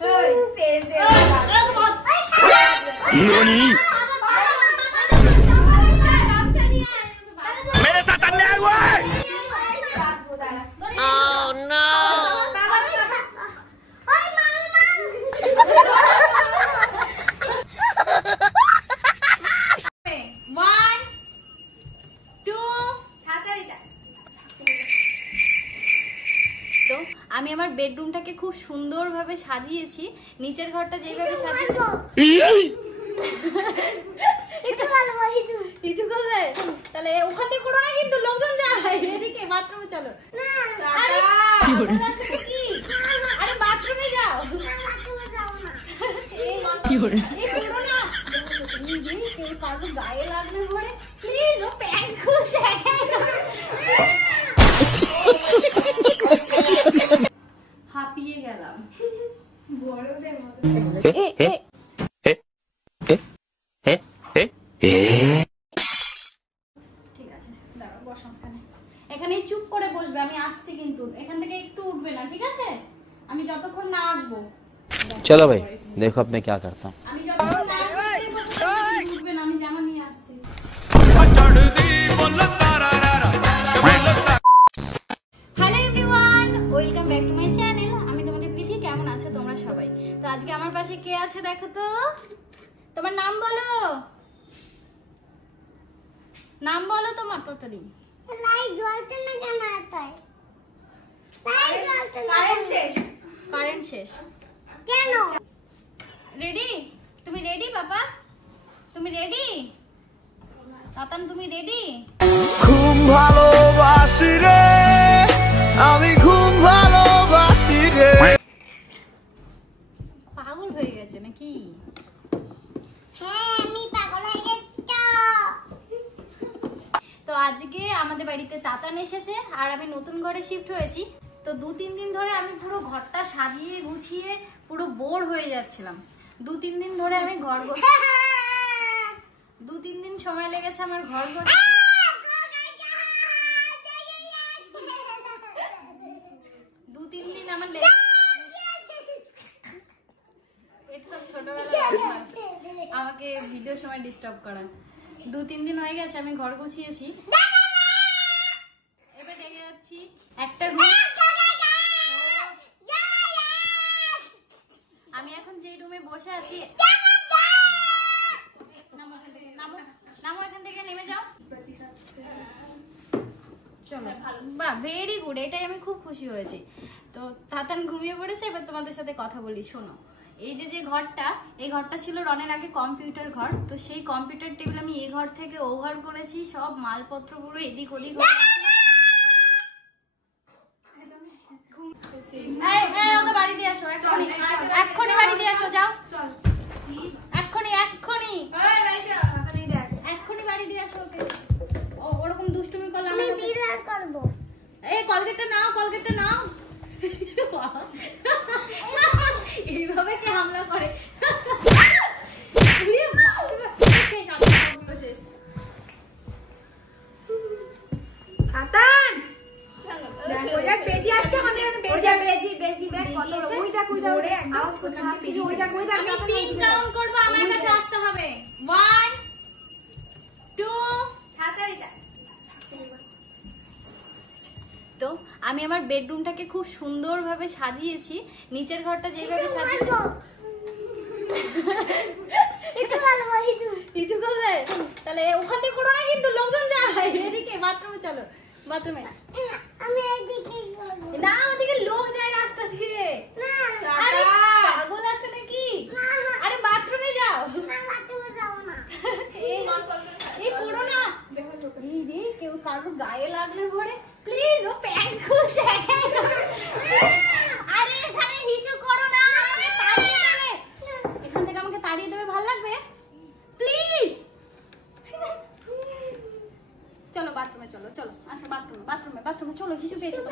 मेरे साथ अन्याय हुआ है। আমি আমার বেডরুমটাকে খুব সুন্দরভাবে সাজিয়েছি, নিচের ঘরটা যেভাবে সাজিয়েছি কিছু করবে তাহলে ওখান থেকে করো না, কিন্তু লোকজন যায় এদিকে বাথরুমে চলো। আরে বাথরুমে যাও, কি করে কারো গায়ে লাগলে পরে প্লিজ ও প্যান্ট খুলছে। হাঁপিয়ে গেলাম বড়দের মতো। ঠিক আছে দাঁড়াও, বসো এখানেই চুপ করে বসবে, আমি আসছি কিন্তু এখান থেকে একটু উঠবে না, ঠিক আছে? আমি যতক্ষণ না আসবো। চলো ভাই দেখো अब मैं क्या करता हूं। আমি যতক্ষণ না আসবো উঠবে না, আমি জামা নিয়ে আসছি। Hello everyone, welcome back to my channel. আমি তোমাদের প্রীতি, কেমন আছো তোমরা সবাই? তো আজকে আমার পাশে কে আছে দেখো তো, তোমার নাম বলো, নাম বলো তোমার তাড়াতাড়ি। লাইট জ্বলছে না কেন এতই? লাইট জ্বলছে না, কারেন্ট শেষ, কারেন্ট শেষ কেন? রেডি? তুমি রেডি বাবা? তুমি রেডি? তাতান তুমি রেডি? ঘুম ভালোবাসি রে আমি, ঘুম ভালোবাসি রে। পাগল হয়ে গেছে নাকি? হ্যাঁ আমি পাগল হয়ে গেছি। তো আজকে আমাদের বাড়িতে তাতান এসেছে আর আমি নতুন ঘরে শিফট হয়েছি। তো 2-3 দিন ধরে আমি পুরো ঘরটা সাজিয়ে গুছিয়ে পুরো বোর হয়ে যাচ্ছিলাম। 2-3 দিন ধরে আমি ঘর 2-3 দিন সময় লেগেছে আমার ঘর গোছাতে। 2-3 দিন আমার ছোটবেলা আমাকে ভিডিওর সময় ডিস্টার্ব করা। 2-3 দিন হয়ে গেছে আমি ঘর গুছিয়েছি। এবার দেখে যাচ্ছি একটা রুম। আমি এখন যে রুমে বসে আছি, নামো এখান থেকে, নেমে যাও। চলো, বাহ ভেরি গুড, এটাই আমি খুব খুশি হয়েছি। তো তাতান ঘুমিয়ে পড়েছে, এবার তোমাদের সাথে কথা বলি। শোনো, এই যে ঘরটা, এই ঘরটা ছিল রনের আগে কম্পিউটার ঘর। তো সেই কম্পিউটার টেবিল আমি এই ঘর থেকে ও ঘর করেছি, সব মালপত্র পুরো এদিক ওদিক। বাড়ি দিয়ে আসো, এক্ষুনি বাড়ি দিয়ে আসো, যাও এক্ষুনি এক্ষুনি এক্ষুনি বাড়ি দিয়ে আসো ওকে। ওরকম দুষ্টুমি করলে আমি ডিলার করব। এই কলগেটটা নাও, কলগেটটা নাও। এইভাবে কি হামলা করে? আমার কাছে আসতে হবে। 1 2 তো আমি আমার বেডরুমটাকে খুব সুন্দরভাবে সাজিয়েছি, নিচের ঘরটা যেভাবে সাজিয়েছি। কিছু করবে তাহলে ওখান থেকে করো না, কিন্তু লোকজন যায় এদিকে বাথরুমে চলো। বাথরুমে আমি এদিকে না, ওদিকে লোক যায় রাস্তা দিয়ে। আরে পাগল আছে নাকি? আরে বাথরুমে যাও। বাথরুমে যাব না। এই করো না, এই রে কেউ কারোর গায়ে লাগলে পরে প্লিজ ও প্যান্ট খুলছে। আরে এখানে হিসু করো না, তাড়িয়ে দেবে এখান থেকে, আমাকে তাড়িয়ে দেবে, ভালো লাগবে? প্লিজ চলো বাথরুমে চলো, চলো আসো বাথরুমে, বাথরুমে বাথরুমে চলো। হিসু পেয়েছো তো,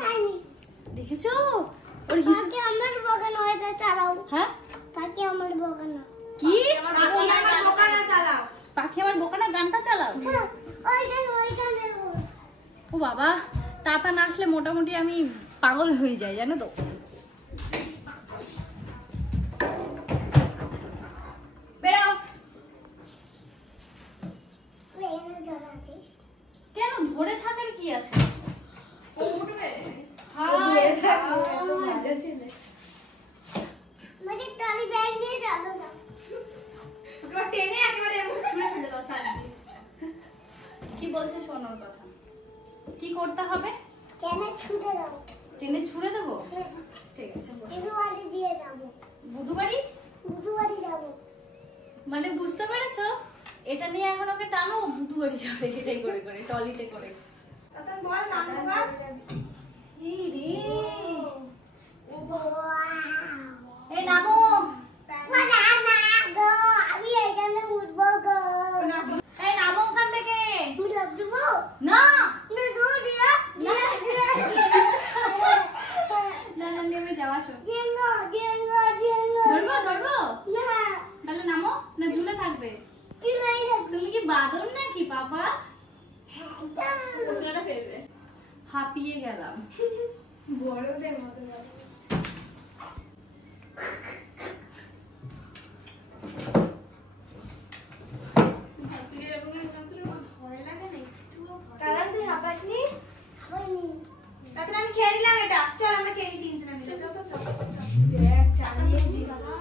দেখেছো ওর হিসু। পাখি আমার বগানো এটা চালাও। হ্যাঁ পাখি আমার বগানো। কি? পাখি আমার বগানো চালাও। পাখি আমার বোকানা গানটা চালাও। ওইখানে ও বাবা, তাতা না আসলে মোটামুটি আমি পাগল হয়ে যাই, জানো তো। করতে হবে? কেনে ছুটে দাও। টেনে ছুঁড়ে দেবো? ঠিক আছে বসো। বুধবারে দিয়ে যাবো। বুধবারই? বুধবারে যাবো। মানে বুঝতে পেরেছো, এটা নিয়ে এখন ওকে টানো, বুধবারই যাবে এটাই করে করে টলিতে করে। তাতান বল নাম বাবা। ই রে এই নামো। না না গো, আমি এখানে উঠবো গো। এই নামো ওখান থেকে। তুমি লাভ দেবো? না না গো দিয়া। না না নেমে যাও, আসো। Django Django Django. ধরবো ধরবো? না তাহলে নামো, না ঝুলে থাকবে? কি নাই তুমি কি বাদর নাকি বাবা? লাগতো। জোরে ফেলবে। হাঁপিয়ে গেলাম। বড়দের মতো বল। তাতান তুই হাঁপাসনি? হয়নি। তাতান আমি খেয়ে নিলাম এটা। চল আমরা খেয়ে নিই তিনজনে মিলে। চল চল চল। দেখ চালিয়ে দি বাবা।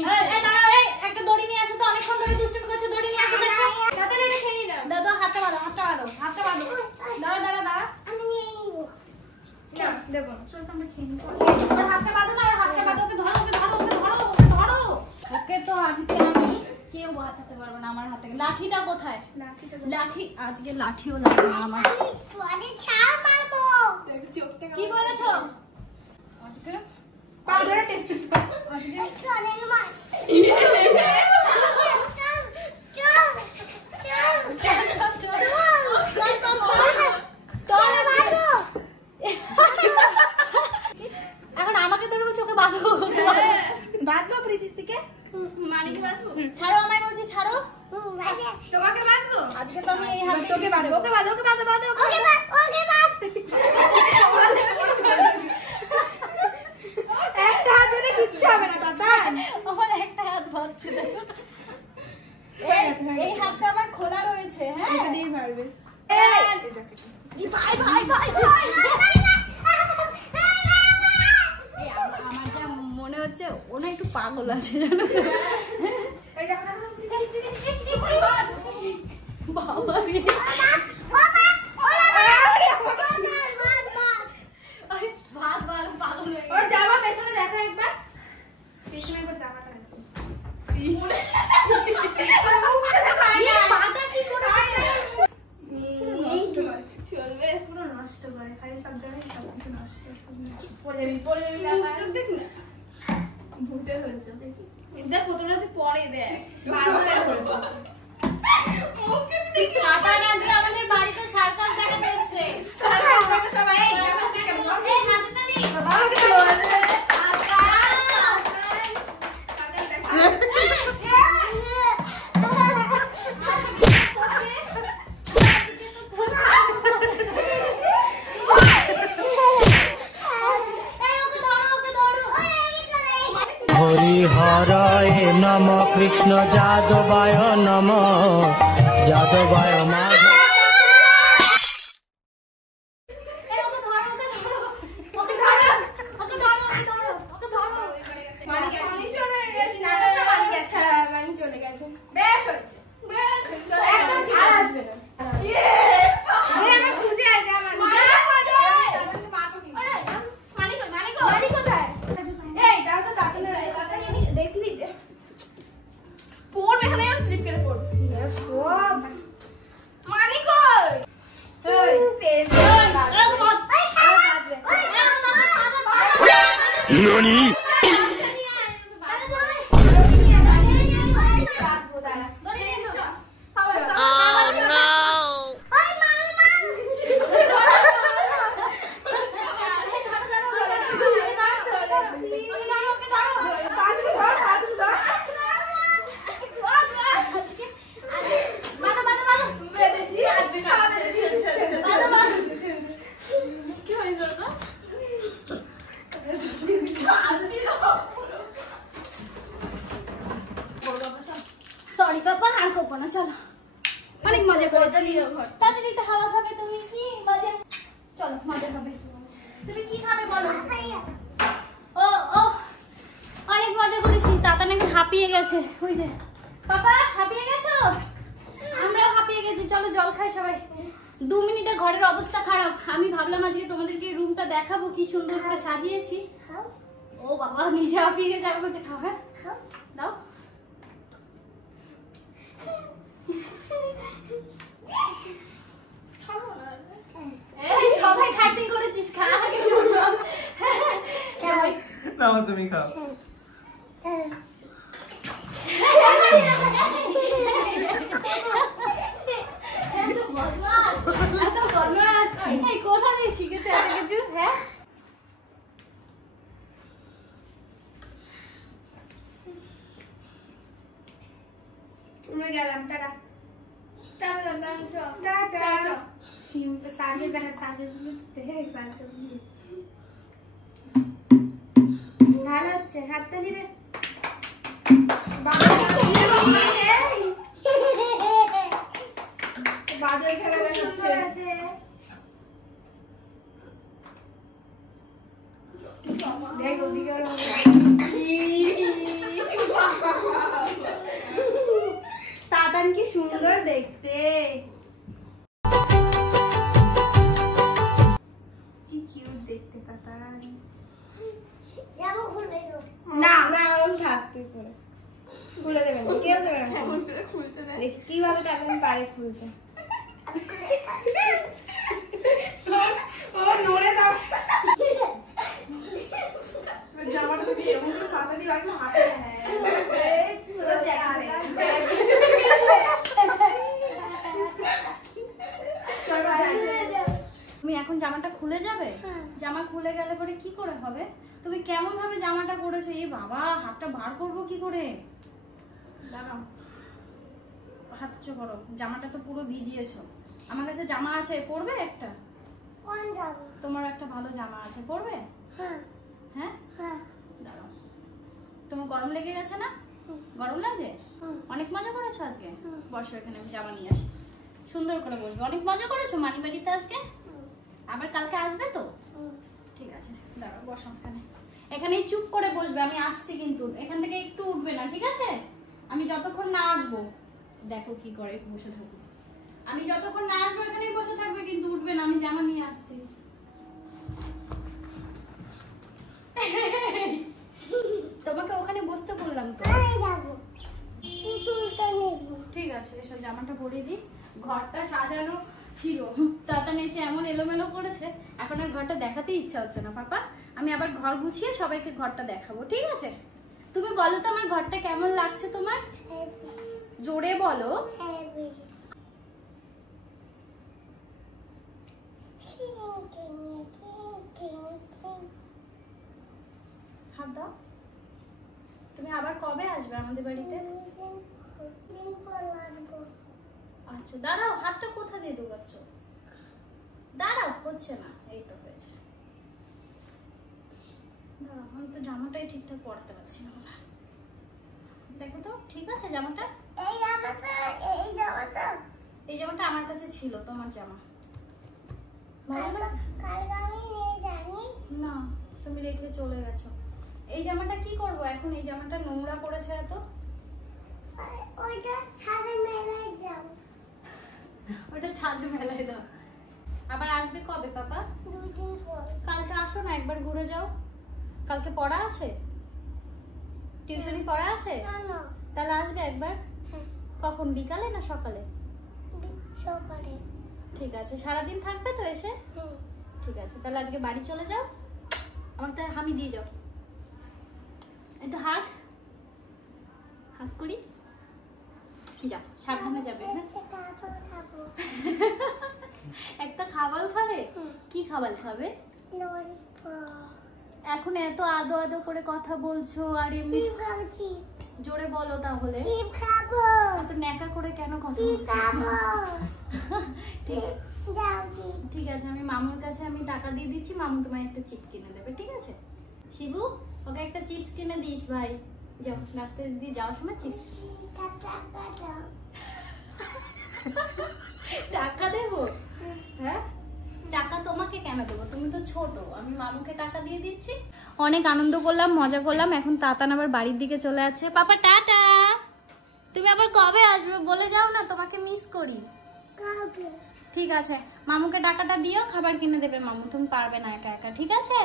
এই, দাঁড়াও, এই, একটা দড়ি নিয়ে আসো তো, অনেকক্ষণ ধরে দুষ্টুমি করছে, দড়ি নিয়ে আসো তো একটা। তাতান এটা খেয়ে নিলাম। দাদা হাতটা বাঁধো, হাতটা বাঁধো, হাতটা বাঁধো। দাঁড়া দাঁড়া দাঁড়া। আমি নিয়ে নিবো। না দেবো না। চল তো আমরা খেয়ে নিই। ওর হাতটা বাঁধো না, ওর হাতটা বাঁধো, ওকে ধরো, ওকে ধরো, ওকে ধরো, ওকে ধরো। ওকে তো আজকে আমি কেউ বাঁচাতে পারবে না আমার হাত থেকে। লাঠিটা কোথায়? লাঠিটা লাঠি, আজকে লাঠিও লাগবে না আমার। আমি তোরে ছাড় মারবো। চোখটা কি বলেছো? আজকে পা ধরে টেনে আজকে তোরে মার। চল চল চল। এখন আমাকে ধরে বলছো ওকে বাঁধো। বাঁধবো প্রীতির থেকে? মানিকে বাঁধবো? ছাড়ো, আমায় বলছি ছাড়ো। তোমাকে বাঁধবো? আজকে তো আমি এই হাত তোকে বাঁধবো, ওকে বাঁধো, ওকে বাঁধো, বাঁধো। ওকে বাদ ওকে বাদ। একটা হাত ধরে কিচ্ছু হবে না তাতান। আমার একটা হাত বাঁধছে দেখো। এই হাতটা আমার খোলা রয়েছে, হ্যাঁ। এটা দিয়ে পারবে। ভাই ভাই ভাই ভাই। এই আমার যা মনে হচ্ছে ও না একটু পাগল আছে, জানো তো? এই দেখো না। বাবা রে। ওই ভাত ভাত পাগল হয়ে ওর গেছে। জামা পেছনে দেখো একবার। পেছনে একবার জামাটা দেখো। এই পাটা কি করেছে? নষ্ট করে। চলবে পুরো নষ্ট করে, খালি সব জায়গায় সব কিছু নষ্ট করে। পড়ে যাবি চোখ দেখ না। ভূতে হয়েছে। দেখ কতটা তুই পরে দেখ। বারবার করেছো। কাকান আজকে আমাদের বাড়িতে সার্কাস দেখাতে এসেছে। সবাই এই হাতে তালি। হরিহরায় নম কৃষ্ণ যাদবায় নম যাদবায় মাধব। NANI? সরি পাপা, আর করবো না, চলো। অনেক মজা করেছি। তাড়াতাড়ি একটা হাওয়া খাবে তুমি, কি মজা। চলো মজা হবে। তুমি কি খাবে বলো? ও ও অনেক মজা করেছি। তাতা নাকি হাঁপিয়ে গেছে। ওই যে পাপা হাঁপিয়ে গেছো? আমরাও হাঁপিয়ে গেছি। চলো জল খাই সবাই। 2 মিনিটে ঘরের অবস্থা খারাপ। আমি ভাবলাম আজকে তোমাদেরকে রুমটা দেখাবো কি সুন্দর করে সাজিয়েছি। ও বাবা নিজে হাঁপিয়ে গেছে। আমি বলছি খাও। হ্যাঁ খাও, দাও। এই সবাই খাইতে করেছিস, খা আগে চল। নাও তুমি খাও। কোথা দিয়ে শিখেছে এত কিছু? হ্যাঁ গেলাম। Tata tata tata. সার্ভিস দেখা সার্ভিস ভালো হচ্ছে। হাতটা দিবে বাজার খেলা দেখাচ্ছে। দেখ ওদিকে তাতান কি সুন্দর দেখতে। কি কিউট দেখতে তাতান। না না ওর থাক তুই করে খুলে দেবে না। কেউ দেবে না, খুলতে না। কিভাবে তাতান পারে খুলতে? ও নড়ে দাও। জামাটা তুমি এরকম করে পাতা দিয়ে রাখলে হাতে তুমি এখন জামাটা খুলে যাবে? জামা খুলে গেলে পরে কি করে হবে? তুমি কেমন ভাবে জামাটা করেছো? এই বাবা হাতটা বার করবো কি করে? দাঁড়াও, হাত উঁচু করো। জামাটা তো পুরো ভিজিয়েছো। আমার কাছে জামা আছে, পরবে একটা? তোমার একটা ভালো জামা আছে, পরবে? হ্যাঁ দাঁড়াও। তোমার গরম লেগে গেছে না? গরম লাগছে? অনেক মজা করেছো আজকে। বসো এখানে, আমি জামা নিয়ে আসি। সুন্দর করে বসবে। অনেক মজা করেছো মানি বাড়িতে আজকে। আবার কালকে আসবে তো? ঠিক আছে দাঁড়াও, বসো এখানে। এখানেই চুপ করে বসবে। আমি আসছি কিন্তু। এখান থেকে একটু উঠবে না, ঠিক আছে? আমি যতক্ষণ না আসবো, দেখো কি করে, বসে থাকবো। আমি যতক্ষণ না আসবো এখানেই বসে থাকবে, কিন্তু উঠবে না। আমি জামা নিয়ে আসছি। তোমাকে ওখানে বসতে বললাম তো। ঠিক আছে এসব জামাটা পরিয়ে দিই। ঘরটা সাজানো ছিল, তাতান এসে এমন এলোমেলো করেছে, এখন আর ঘরটা দেখাতে ইচ্ছা হচ্ছে না। পাপা আমি আবার ঘর গুছিয়ে সবাইকে ঘরটা দেখাবো, ঠিক আছে? তুমি বলো তো আমার ঘরটা কেমন লাগছে তোমার? জোরে বলো। হাত দাও। তুমি আবার কবে আসবে আমাদের বাড়িতে? আচ্ছা দাঁড়াও, হাতটা কোথা দিয়ে ঢোকাচ্ছ? দাঁড়াও, হচ্ছে না। এই তো হয়েছে। দাঁড়াও, আমি তো জামাটাই ঠিকঠাক পরতে পারছি না। দেখো তো ঠিক আছে জামাটা? এই জামাটা আমার কাছে ছিল, তোমার জামা। না তুমি রেখে চলে গেছো। এই জামাটা কি করব এখন? এই জামাটা নোংরা করেছে এত। ওটা ছাদে মেলায় দাও। আবার আসবে কবে পাপা? 2 দিন পর। কালকে আসো না, একবার ঘুরে যাও। কালকে পড়া আছে? টিউশনি পড়া আছে? তাহলে আসবে একবার। কখন, বিকালে না সকালে? সকালে। ঠিক আছে, সারাদিন থাকবে তো এসে? ঠিক আছে, তাহলে আজকে বাড়ি চলে যাও। আমাকে হামি দিয়ে যাও। এই তো হাত হাত করি। যাও, সাবধানে যাবে। একটা খাবার খাবে? কি খাবার খাবে? এখন এত আদো আদো করে কথা বলছো আর এমনি জোরে বলো তাহলে। এত ন্যাকা করে কেন কথা বলছো? ঠিক আছে, আমি মামুর কাছে আমি টাকা দিয়ে দিচ্ছি। মামু তোমায় একটা চিপস কিনে দেবে, ঠিক আছে? শিবু ওকে একটা চিপস কিনে দিস ভাই। যাও, রাস্তায় দিয়ে যাওয়ার সময় চিপস। টাকা দেবো? হ্যাঁ টাকা তোমাকে কেন দেবো? তুমি তো ছোট। আমি মামুকে টাকা দিয়ে দিচ্ছি, অনেক আনন্দ করলাম, মজা করলাম। এখন তাতান আবার বাড়ির দিকে চলে যাচ্ছে। পাপা টাটা, তুমি আবার কবে আসবে বলে যাও না, তোমাকে মিস করি। কাউকে ঠিক আছে, মামুকে টাকাটা দিও, খাবার কিনে দেবে মামু, তুমি পারবে না একা একা, ঠিক আছে?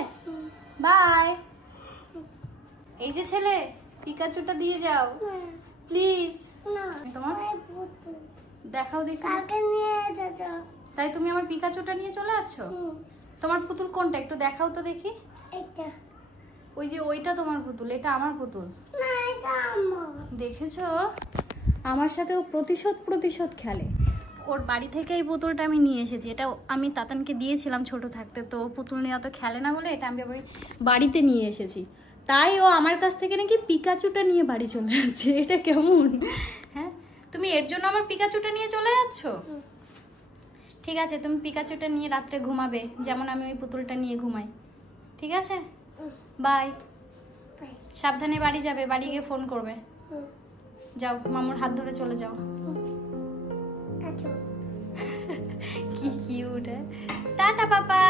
বাই। এই যে ছেলে, পিকাচুটা দিয়ে যাও প্লিজ। না তোমার ওই পুতুল দেখাও দেখি। কাকে নিয়ে যেত? তাই তুমি আমার পিকাচুটা নিয়ে চলে যাচ্ছো? তোমার পুতুল কোনটা একটু দেখাও তো দেখি। এটা ওই যে ওইটা তোমার পুতুল, এটা আমার পুতুল। না, এটা আমার। দেখেছো, আমার সাথে ও প্রতিশোধ খেলে। ওর বাড়ি থেকে এই পুতুলটা আমি নিয়ে এসেছি। এটা আমি তাতানকে দিয়েছিলাম ছোট থাকতে, তো পুতুল নিয়ে অত খেলে না বলে এটা আমি আবার বাড়িতে নিয়ে এসেছি। তাই ও আমার কাছ থেকে নাকি পিকাচুটা নিয়ে বাড়ি চলে যাচ্ছে। এটা কেমন? হ্যাঁ, তুমি এর জন্য আমার পিকাচুটা নিয়ে চলে যাচ্ছ? ঠিক আছে, তুমি পিকাচুটা নিয়ে রাত্রে ঘুমাবে, যেমন আমি ওই পুতুলটা নিয়ে ঘুমাই। ঠিক আছে, বাই। সাবধানে বাড়ি যাবে, বাড়ি গিয়ে ফোন করবে। যাও, মামুর হাত ধরে চলে যাও। আচ্ছা কি কিউট, টাটা পাপা।